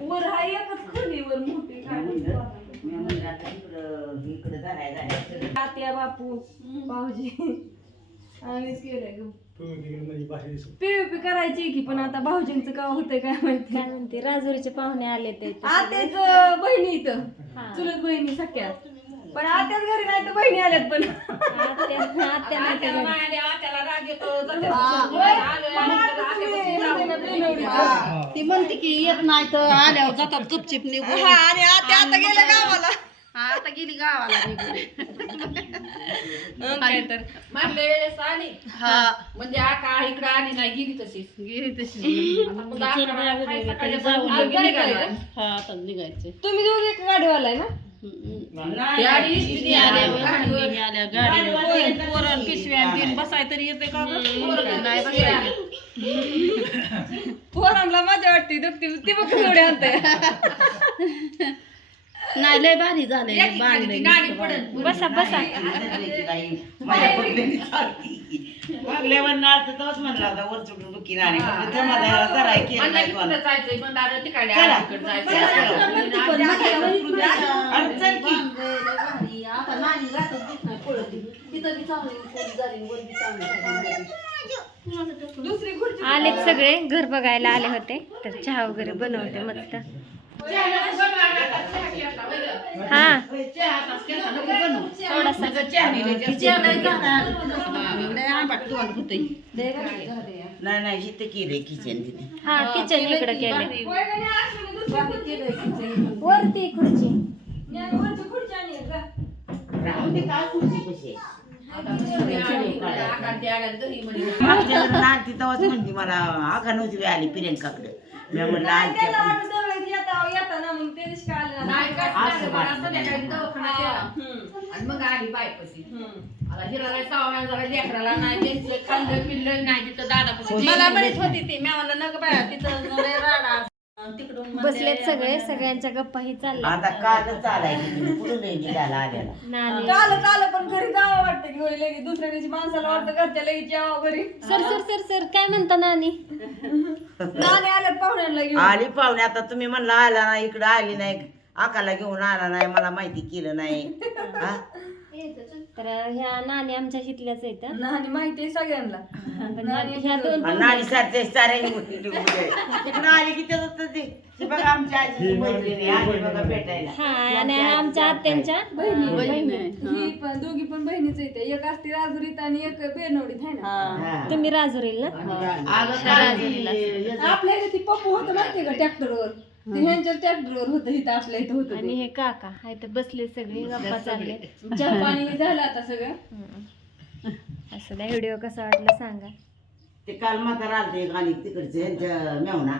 वर हा एकच मोठी काय तात्या बापू भाऊजी. आम्हीच केलंय ग. पीयूपी करायची की पण आता भाऊजींचं का होतंय काय माहिती. काय म्हणते राजुरीचे पाहुणे आले ते आत्याच बहिणी इथं. चुलत बहिणी सख्या. पण आत्याच घरी नाही तर बहिणी आल्यात पण. आत्या आत्या नाही. ती म्हणते की येत नाही तर आल्यावर जातात गपचिप निघून. हा, आणि आत्या आता गेल्या गावाला. हा, आता गेली गावाला निघून. मग काय तर. मागल्या वेळेस आली हा. म्हणजे आका इकडे आली नाही गेली तशीच. गेली तशी सकाळी जाऊन गेली? हा आता निघायचे. तुम्ही दोघे एक गाडीवाला आहे ना? आल्या पोरण पिशव्या बसाय तरी येते का? नाही बसायला. पोरांना मजा वाटते दुखती ती बघ जोडे आणते. नाही लय भारी झालंय. बसा बसा. मागल्यावर तोच म्हणला होता वर चुटून केलं आणि नाही लगेच कोणाला. कुठं जायचंय पण दादा तिकडे चला. आलीकडे जायचं अरे चल की. भारी. आता नानी जातच देत नाही पळत ती. तिथं बी चांगली पोट झाली वर बी चांगली दुसरी खुर्ची आलेत सगळे घर बघायला आले होते तर चहा वगैरे बनवते मस्त हा थोडासा. नाही नाही इथे केलंय किचन तिथे हा किचन इकडे केले. वरती खुर्ची. राहून का खुर्ची कशी मागच्या वेळेला नाल ती तेव्हाच म्हणली मला आगा नव्हती वेळ आली प्रियंकाकडे. मी म्हणलं आलती आपण. मग आलं? बायपशी. आता काय सहा जरा लेकराला नाही खाल्लं पिल्लं नाही तिथं दादा मला म्हणत होती ती. मी म्हणलं नका बाया तिथं लय तिकडून बसलेत सगळे सगळ्यांच्या गप्पाही चालल्या. आता कुठून निघाला आलेला? काल काल पण घरी जावं वाटतं की होय लगेच दुसऱ्या दिवशी माणसाला वाटतं घरच्या लगेच यावं घरी. सर सर सर सर काय म्हणता नानी नाणे आल्यात पाहुण्यांना घेऊन. आली पाहुणे आता तुम्ही म्हणला आला नाही इकडं आली नाही आकाला घेऊन आला नाही मला माहिती केलं नाही. हा? तर ह्या नानी आमच्या शितल्याच आहेत हं. नाणी माहिती आहे सगळ्यांना. पण ह्या- ह्या दोन आणि नाणी सारखे सारे तिकडं आली की त्याचं तर ते? बघा आमच्या आजीची मैत्रिणी आली बघा भेटायला. हा आणि आमच्या आत्यांच्या? बहिणी बहीण आहे. ही पण दोघी पण बहिणीच आहेत. एक असते राजुरीत आणि एक बेनवडीत आहे ना? हा. तुम्ही राजुरील ना? ती- याचं- आपल्या इथे ती पप्पू होतं माहितीये का ट्रॅक्टरवर? ते ह्यांच्या ट्रॅक्टरवर होतं इथं आपल्या इथं होतं आणि ते. हे काका आहे तर बसले सगळे गप्पा चालले चहा पाणी झालं आता सगळं. असं द्या व्हिडिओ कसा वाटला सांगा. ते काल म्हातारा आलते गाणी तिकडचे यांच्या मेवना